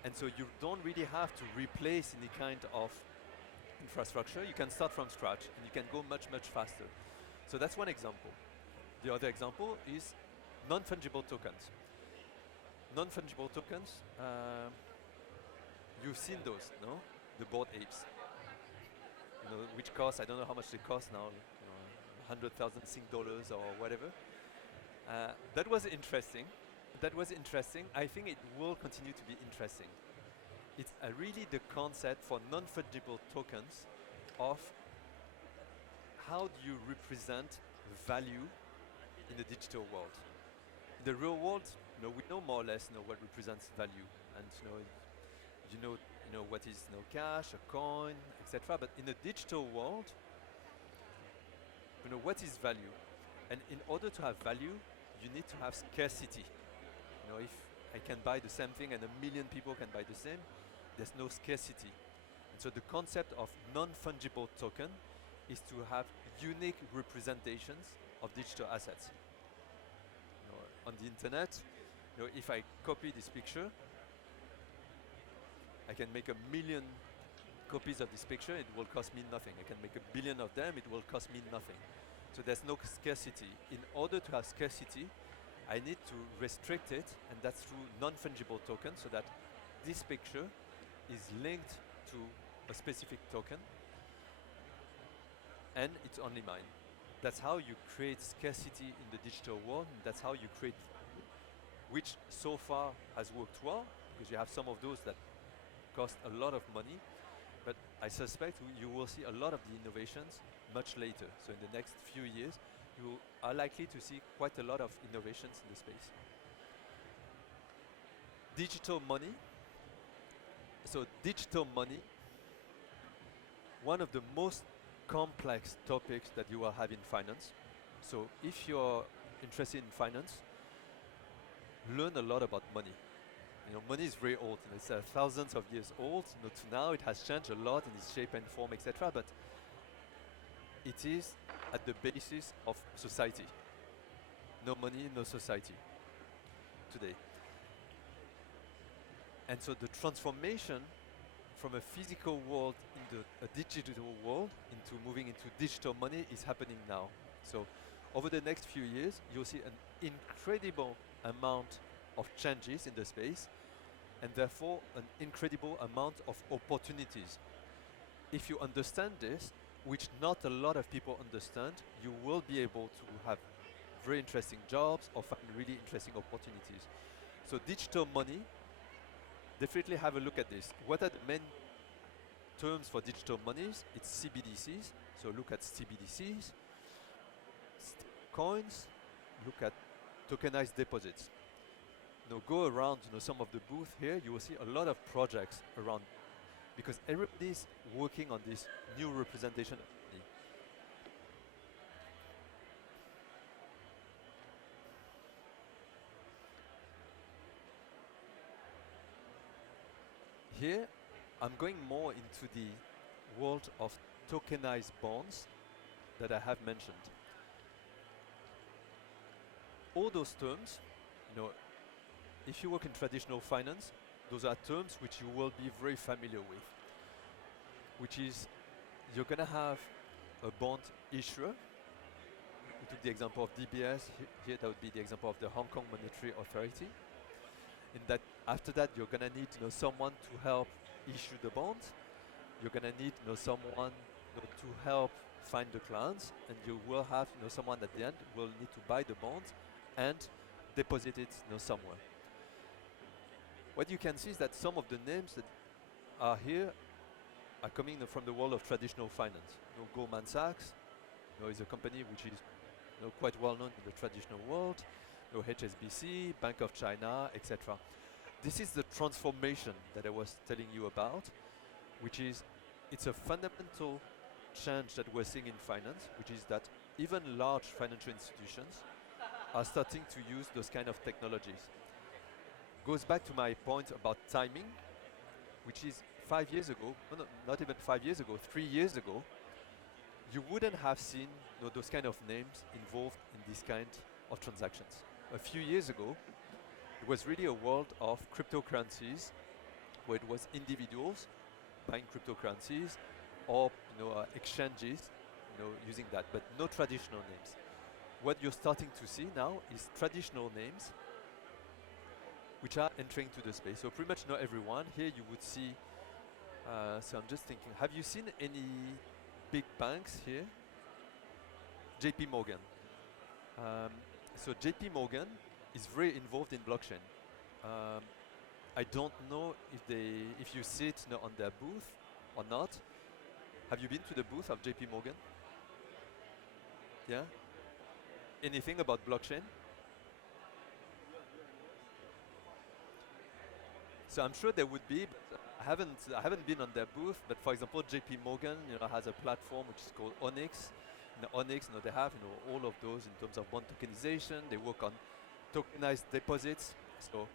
And so you don't really have to replace any kind of infrastructure. You can start from scratch and you can go much, much faster. So that's one example. The other example is non-fungible tokens. Non-fungible tokens, you've seen those, no? The Bored Apes. Which cost, I don't know how much they cost now, 100,000 Sing dollars or whatever. That was interesting. That was interesting. I think it will continue to be interesting. It's really the concept for non-fungible tokens of how do you represent value in the digital world. In the real world, we know more or less what represents value, and you know what is cash, a coin, etc. But in the digital world, what is value? And in order to have value, you need to have scarcity. If I can buy the same thing and 1 million people can buy the same, there's no scarcity. And so the concept of non-fungible token is to have unique representations of digital assets. On the internet, if I copy this picture, I can make 1 million copies of this picture, it will cost me nothing. I can make 1 billion of them, it will cost me nothing. So there's no scarcity. In order to have scarcity, I need to restrict it, and that's through non-fungible tokens, so that this picture is linked to a specific token, and it's only mine. That's how you create scarcity in the digital world, and that's how you create, which so far has worked well, because you have some of those that cost a lot of money, but I suspect you will see a lot of the innovations much later. So in the next few years, you are likely to see quite a lot of innovations in the space. Digital money. So digital money, one of the most complex topics that you will have in finance. So if you're interested in finance, learn a lot about money. Money is very old. It's thousands of years old. To now, it has changed a lot in its shape and form, etc. But it is at the basis of society. No money, no society today. And so the transformation from a physical world into a digital world, into moving into digital money is happening now. So over the next few years, you'll see an incredible amount of changes in the space, and therefore an incredible amount of opportunities. If you understand this, which not a lot of people understand, you will be able to have very interesting jobs or find really interesting opportunities. So digital money, definitely have a look at this. What are the main terms for digital monies? It's CBDCs. So look at CBDCs, coins, look at tokenized deposits. Go around some of the booths here, you will see a lot of projects around because everybody's working on this new representation of money. Here, I'm going more into the world of tokenized bonds that I have mentioned. All those terms, if you work in traditional finance, those are terms which you will be very familiar with, which is you're going to have a bond issuer. We took the example of DBS. Here that would be the example of the Hong Kong Monetary Authority. In that, after that, you're going to need someone to help issue the bonds. You're going to need someone to help find the clients, and you will have someone at the end will need to buy the bonds and deposit it somewhere. What you can see is that some of the names that are here are coming from the world of traditional finance. Goldman Sachs is a company which is quite well known in the traditional world. HSBC, Bank of China, etc. This is the transformation that I was telling you about, which is it's a fundamental change that we're seeing in finance, which is that even large financial institutions are starting to use those kind of technologies. Goes back to my point about timing, which is 5 years ago, not even 5 years ago, 3 years ago, you wouldn't have seen those kind of names involved in this kind of transactions. A few years ago, it was really a world of cryptocurrencies, where it was individuals buying cryptocurrencies or exchanges using that, but no traditional names. What you're starting to see now is traditional names which are entering to the space. So pretty much not everyone. Here you would see, so I'm just thinking, have you seen any big banks here? JP Morgan. So JP Morgan is very involved in blockchain. I don't know if you sit on their booth or not. Have you been to the booth of JP Morgan? Yeah? Anything about blockchain? So I'm sure there would be, but I haven't been on their booth. But for example, JP Morgan has a platform which is called Onyx. Onyx, they have all of those in terms of bond tokenization. They work on tokenized deposits, so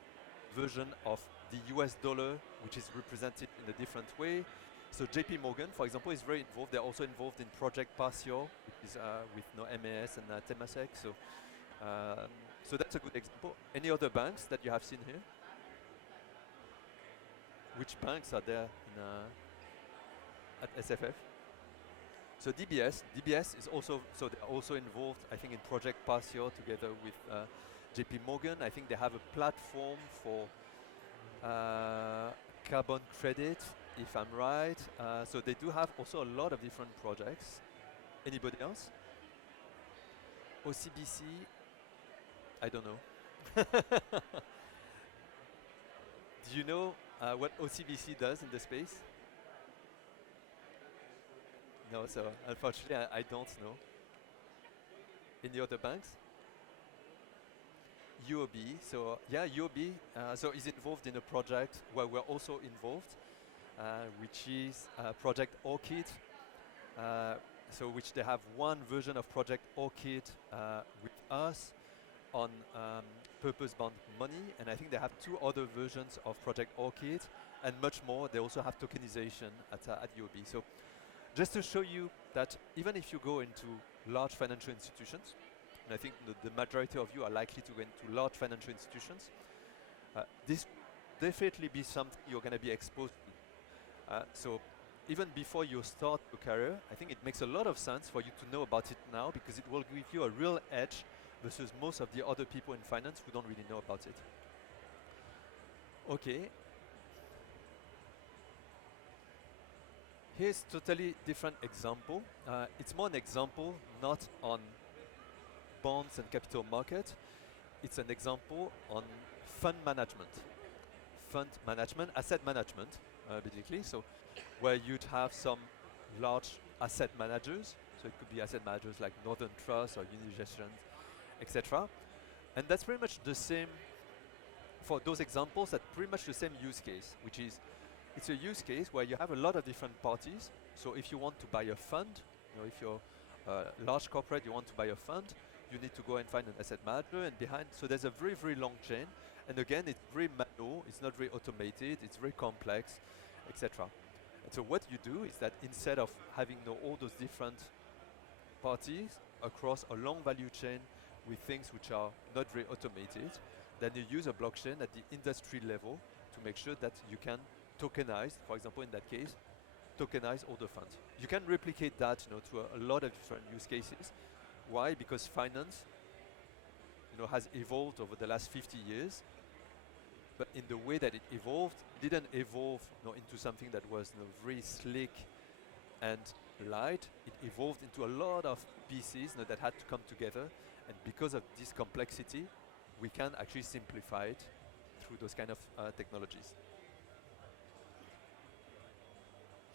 version of the US dollar, which is represented in a different way. So JP Morgan, for example, is very involved. They're also involved in Project Pasio, which is with MAS and Temasek. So that's a good example. Any other banks that you have seen here? Which banks are there at SFF? So DBS is also, so they're also involved, I think, in Project Pasio together with JP Morgan. I think they have a platform for carbon credit, if I'm right. So they do have also a lot of different projects. Anybody else? OCBC? I don't know. Do you know what OCBC does in the space? No, so unfortunately I don't know. Any other banks? UOB, so yeah, UOB so is involved in a project where we're also involved, which is Project Orchid. So which they have one version of Project Orchid with us on purpose-bound money, and I think they have 2 other versions of Project Orchid and much more. They also have tokenization at UOB. So just to show you that even if you go into large financial institutions, and I think the majority of you are likely to go into large financial institutions, this definitely be something you're going to be exposed to. So even before you start your career, I think it makes a lot of sense for you to know about it now because it will give you a real edge versus most of the other people in finance who don't really know about it. Okay. Here's totally different example. It's more an example, not on bonds and capital market. It's an example on fund management. Fund management, asset management, basically. So where you'd have some large asset managers. So it could be asset managers like Northern Trust or Unigestion, etc. And that's pretty much the same for those examples. That's pretty much the same use case, which is it's a use case where you have a lot of different parties. So if you want to buy a fund, if you're a large corporate, you want to buy a fund, you need to go and find an asset manager and behind. So there's a very, very long chain. And again, it's very manual, it's not very automated, it's very complex, etc. And so what you do is that instead of having all those different parties across a long value chain with things which are not very automated, then you use a blockchain at the industry level to make sure that you can tokenize, for example, in that case, tokenize all the funds. You can replicate that to a lot of different use cases. Why? Because finance has evolved over the last 50 years, but in the way that it evolved, it didn't evolve into something that was very slick and light. It evolved into a lot of pieces that had to come together, and because of this complexity, we can actually simplify it through those kind of technologies.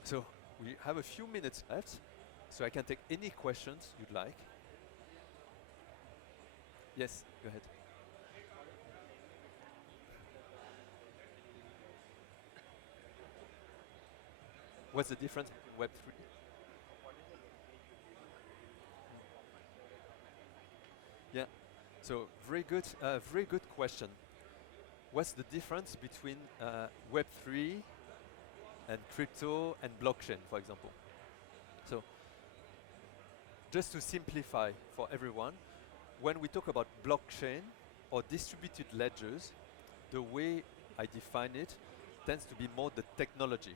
So we have a few minutes left, so I can take any questions you'd like. Yes, go ahead. What's the difference between Web3? Yeah, so very good question. What's the difference between Web3 and crypto and blockchain, for example? So just to simplify for everyone, when we talk about blockchain or distributed ledgers, the way I define it tends to be more the technology.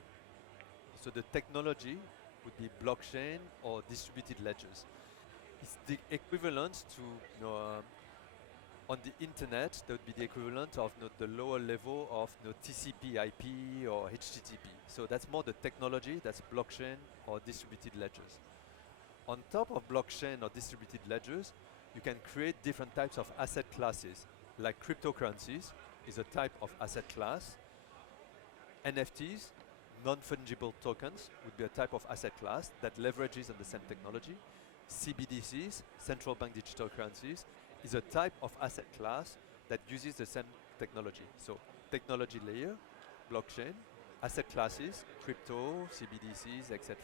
So the technology would be blockchain or distributed ledgers. It's the equivalent to, on the internet, that would be the equivalent of the lower level of TCP/IP or HTTP. So that's more the technology, that's blockchain or distributed ledgers. On top of blockchain or distributed ledgers, you can create different types of asset classes, like cryptocurrencies is a type of asset class. NFTs, non-fungible tokens, would be a type of asset class that leverages on the same technology. CBDCs, central bank digital currencies, is a type of asset class that uses the same technology. So technology layer, blockchain, asset classes, crypto, CBDCs, etc.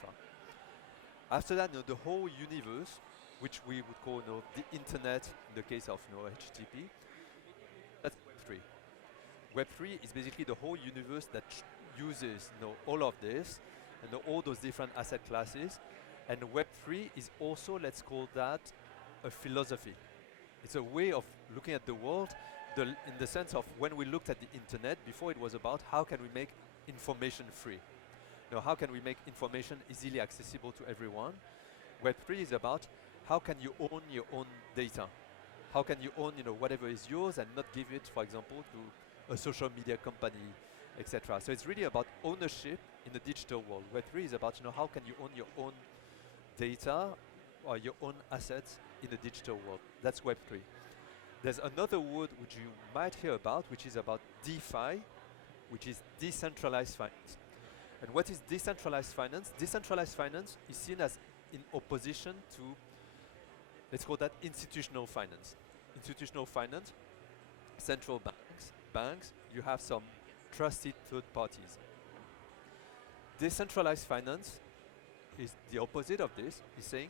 After that, the whole universe, which we would call the internet in the case of HTTP, that's Web3. Web3 is basically the whole universe that uses all of this and all those different asset classes. And Web3 is also, let's call that, a philosophy. It's a way of looking at the world in the sense of when we looked at the internet, before it was about how can we make information free. How can we make information easily accessible to everyone? Web3 is about how can you own your own data? How can you own whatever is yours and not give it, for example, to a social media company, etc. So it's really about ownership in the digital world. Web3 is about how can you own your own data or your own assets in the digital world. That's Web3. There's another word which you might hear about, which is about DeFi, which is decentralized finance. And what is decentralized finance? Decentralized finance is seen as in opposition to, let's call that institutional finance. Institutional finance, central banks, you have some trusted third parties. Decentralized finance is the opposite of this, is saying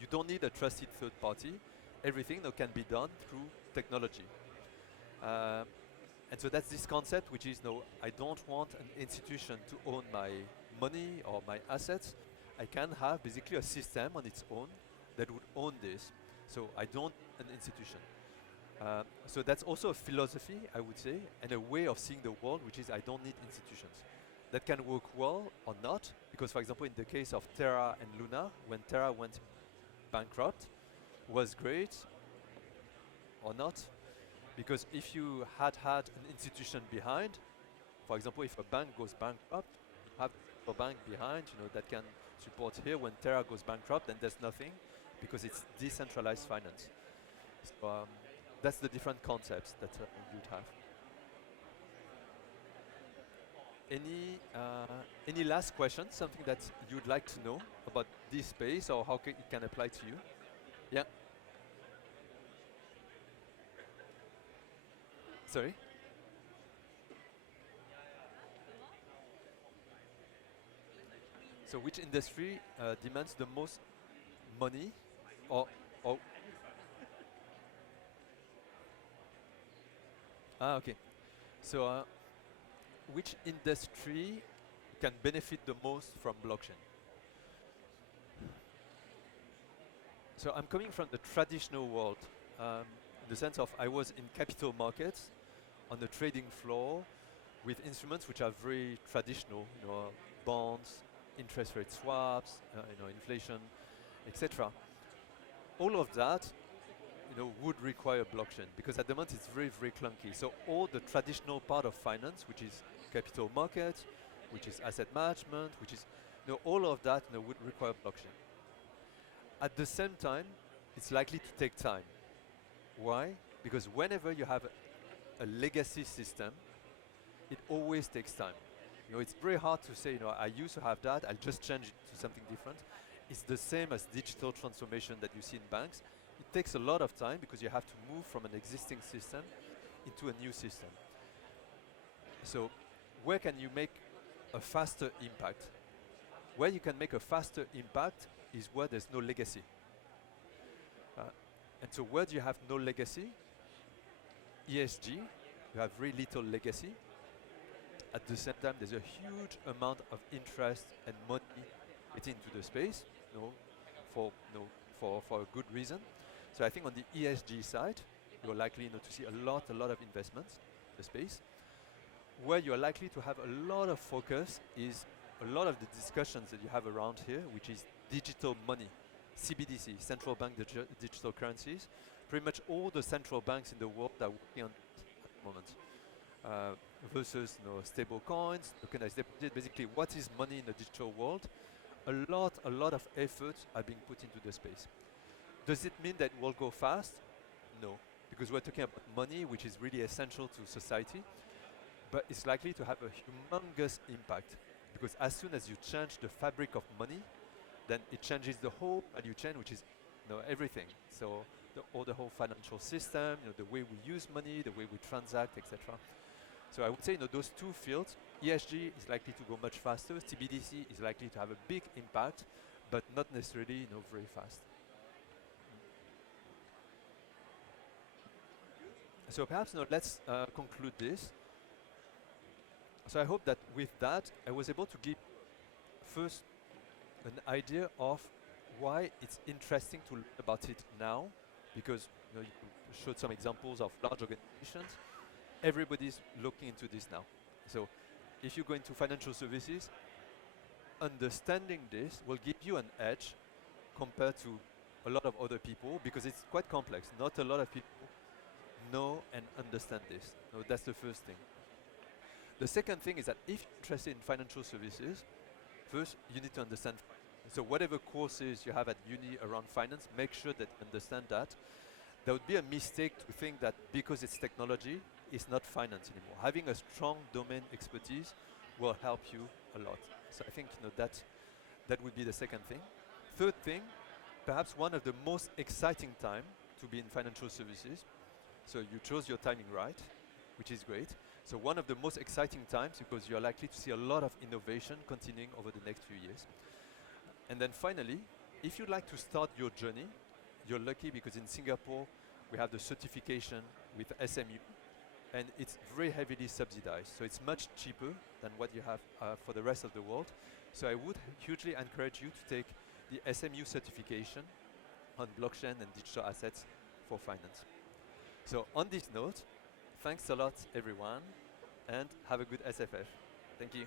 you don't need a trusted third party. Everything can be done through technology. And so that's this concept, which is, I don't want an institution to own my money or my assets. I can have basically a system on its own that would own this. So I don't an institution. So that's also a philosophy, I would say, and a way of seeing the world, which is I don't need institutions. that can work well or not, because for example in the case of Terra and Luna, when Terra went bankrupt, was great or not, because if you had an institution behind, for example if a bank goes bankrupt, you have a bank behind, that can support here. When Terra goes bankrupt, then there's nothing, because it's decentralized finance. So that's the different concepts that you'd have. Any last questions? Something that you'd like to know about this space, or how it can apply to you? Yeah. Sorry. So which industry demands the most money, or okay. So which industry can benefit the most from blockchain? So I'm coming from the traditional world, in the sense of I was in capital markets on the trading floor with instruments which are very traditional, bonds, interest rate swaps, inflation, etc. All of that, would require blockchain, because at the moment it's very, very clunky. So all the traditional part of finance, which is capital markets, which is asset management, which is, all of that, would require blockchain. At the same time, it's likely to take time. Why? Because whenever you have a legacy system, it always takes time. It's very hard to say, I used to have that, I'll just change it to something different. It's the same as digital transformation that you see in banks. It takes a lot of time because you have to move from an existing system into a new system. So where can you make a faster impact? Where you can make a faster impact is where there's no legacy. And so where do you have no legacy? ESG, you have very little legacy. At the same time, there's a huge amount of interest and money getting into the space, for a good reason. So I think on the ESG side, you're likely to see a lot of investments in the space. Where you're likely to have a lot of focus is a lot of the discussions that you have around here, which is digital money, CBDC, central bank digital currencies. Pretty much all the central banks in the world are working on it at the moment. Versus stable coins, tokenized deposit, basically what is money in the digital world. A lot of efforts are being put into the space. Does it mean that it will go fast? No, because we're talking about money, which is really essential to society, but it's likely to have a humongous impact, because as soon as you change the fabric of money, then it changes the whole value chain, which is everything. So the whole financial system, the way we use money, the way we transact, etc. So I would say those two fields, ESG is likely to go much faster, CBDC is likely to have a big impact, but not necessarily very fast. So perhaps let's conclude this. So I hope that with that, I was able to give first an idea of why it's interesting to learn about it now, because you showed some examples of large organizations. Everybody's looking into this now. So if you go into financial services, understanding this will give you an edge compared to a lot of other people, because it's quite complex. Not a lot of people know and understand this. So that's the first thing. The second thing is that if you're interested in financial services, first you need to understand. So whatever courses you have at uni around finance, make sure that you understand that. There would be a mistake to think that because it's technology, it's not finance anymore. Having a strong domain expertise will help you a lot. So I think that would be the second thing. Third thing, perhaps one of the most exciting time to be in financial services. So you chose your timing right, which is great. So one of the most exciting times, because you're likely to see a lot of innovation continuing over the next few years. And then finally, if you'd like to start your journey, you're lucky because in Singapore, we have the certification with SMU, and it's very heavily subsidized. So it's much cheaper than what you have for the rest of the world. So I would hugely encourage you to take the SMU certification on blockchain and digital assets for finance. So on this note, thanks a lot, everyone, and have a good SFF. Thank you.